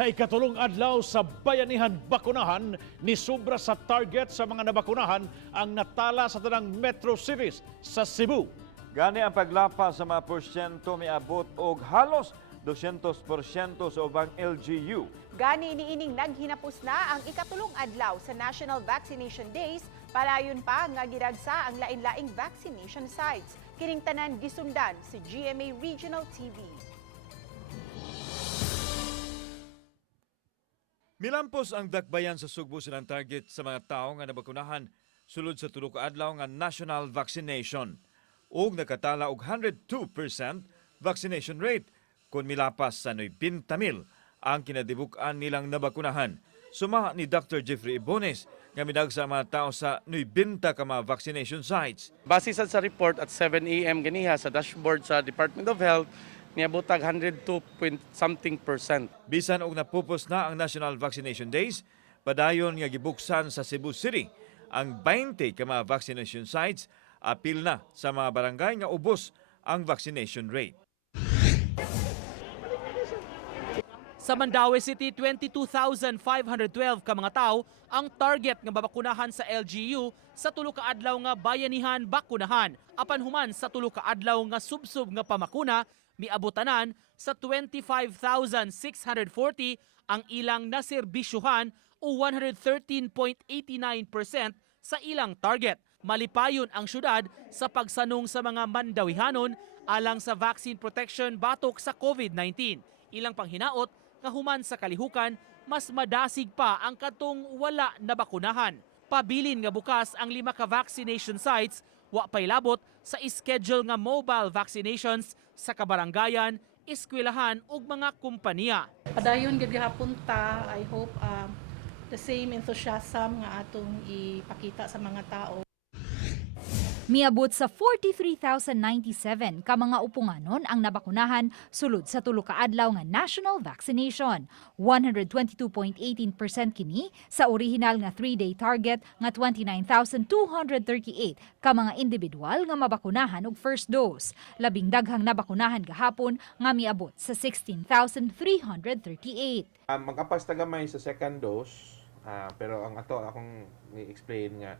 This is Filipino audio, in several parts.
Sa ikatulong adlaw sa Bayanihan, Bakunahan, nisobra sa target sa mga nabakunahan ang natala sa tanang metro cities sa Cebu. Gani ang paglapa sa mga porsyento miabot og halos 200% sa ubang LGU. Gani niining naghinapos na ang ikatulong adlaw sa National Vaccination Days, palayon pa nga giragsa ang lain-laing vaccination sites. Kining tanan gisundan si GMA Regional TV. Milampos ang dakbayan sa Sugbo silang target sa mga tao nga nabakunahan sulod sa tulo ka adlaw nga national vaccination. Ug nakatala og 102% vaccination rate kung milapas sa 90,000 ang kinadibuk-an nilang nabakunahan. Sumaha ni Dr. Jeffrey Ibones nga midagsa ang mga tao sa 90 ka mga vaccination sites. Base sa report at 7 a.m. ganiha sa dashboard sa Department of Health, niabutag 102.something%. Bisan og napupos na ang National Vaccination Days, padayon nga gibuksan sa Cebu City ang 20 ka mga vaccination sites, apil na sa mga barangay nga ubos ang vaccination rate. Sa Mandaue City, 22,512 ka mga tao ang target nga babakunahan sa LGU sa tulo ka adlaw nga Bayanihan, Bakunahan. Apan human sa tulo ka adlaw nga subsub nga pamakuna, miabutanan sa 25,640 ang ilang naserbisyuhan o 113.89% sa ilang target. Malipayon ang syudad sa pagsanong sa mga Mandawihanon alang sa vaccine protection batok sa COVID-19. Ilang panghinaot nga human sa kalihukan, mas madasig pa ang katong wala nabakunahan. Pabilin nga bukas ang 5 ka vaccination sites, wa pay labot sa schedule nga mobile vaccinations sa kabarangayan, eskwelahan ug mga kumpanya. Padayon gid gihapon ta, I hope the same enthusiasm nga atong ipakita sa mga tao. Miabot sa 43,097 ka mga upunganon ang nabakunahan sulod sa tulo ka adlaw nga national vaccination. 122.18% kini sa original nga 3-day target nga 29,238 ka mga individual nga mabakunahan og first dose. Labing daghang nabakunahan gahapon nga miabot sa 16,338. Magkapas tagamay sa second dose, pero ang akong i-explain nga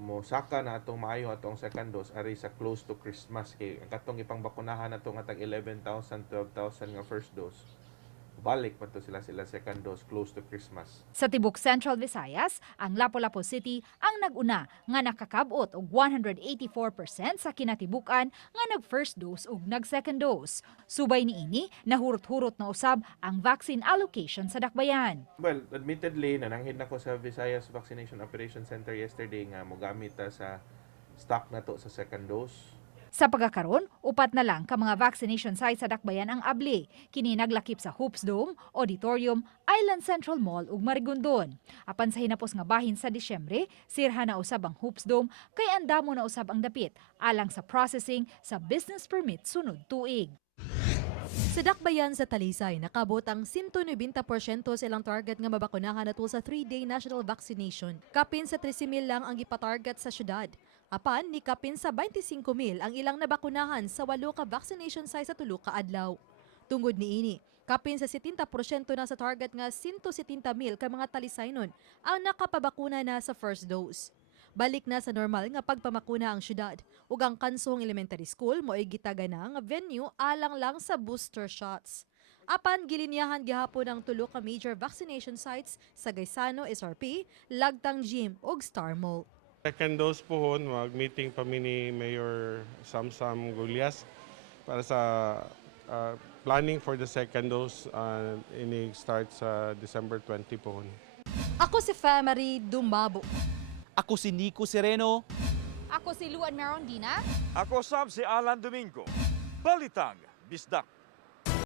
mosaka na atong maayo atong second dose ari sa close to Christmas kay ang katong ipang bakunahan nato nga tag 11,000 12,000 nga first dose balik pa to sila second dose close to Christmas. Sa tibok Central Visayas, ang Lapu-Lapu City ang nag-una nga nakakabot og 184% sa kinatibukan nga nag-first dose ug nag-second dose. Subay niini, nahurot-hurot na usab ang vaccine allocation sa dakbayan. Well, admittedly nananghid nako sa Visayas Vaccination Operation Center yesterday nga mogamit ta sa stock nato sa second dose. Sa pagkakaroon, upat na lang ka mga vaccination sites sa dakbayan ang abli. Kini naglakip sa Hoops Dome, Auditorium, Island Central Mall ug Marigondon. Apan sa hinapos nga bahin sa Disyembre, sirha na usab ang Hoops Dome kay andamo na usab ang dapit alang sa processing sa business permit sunod tuig. Sa dakbayan sa Talisay, nakabot ang 190% silang target nga mabakunahan ato sa 3-day national vaccination. Kapin sa 13,000 lang ang ipatarget sa syudad. Apan, ni kapin sa 25,000 ang ilang nabakunahan sa 8 ka vaccination sites sa tulo ka adlaw. Tungod niini, kapin sa 70% na sa target nga 170,000 ka mga Talisaynon ang nakapabakuna na sa first dose. Balik na sa normal nga pagpamakuna ang syudad ug ang Kansong Elementary School mo'y gitagana nga venue alang lang sa booster shots. Apan gilinyahan gihapon ang tulo ka major vaccination sites sa Gaisano SRP, Lagtang Gym ug Star Mall. Second dose pohon, mag-meeting pa ni Mayor Samsam Gulyas para sa planning for the second dose ini start sa December 20 pohon. Ako si Famary Dumabo. Ako si Nico Sereno. Ako si Luan Merondina. Ako si Alan Domingo. Balitang Bisdak.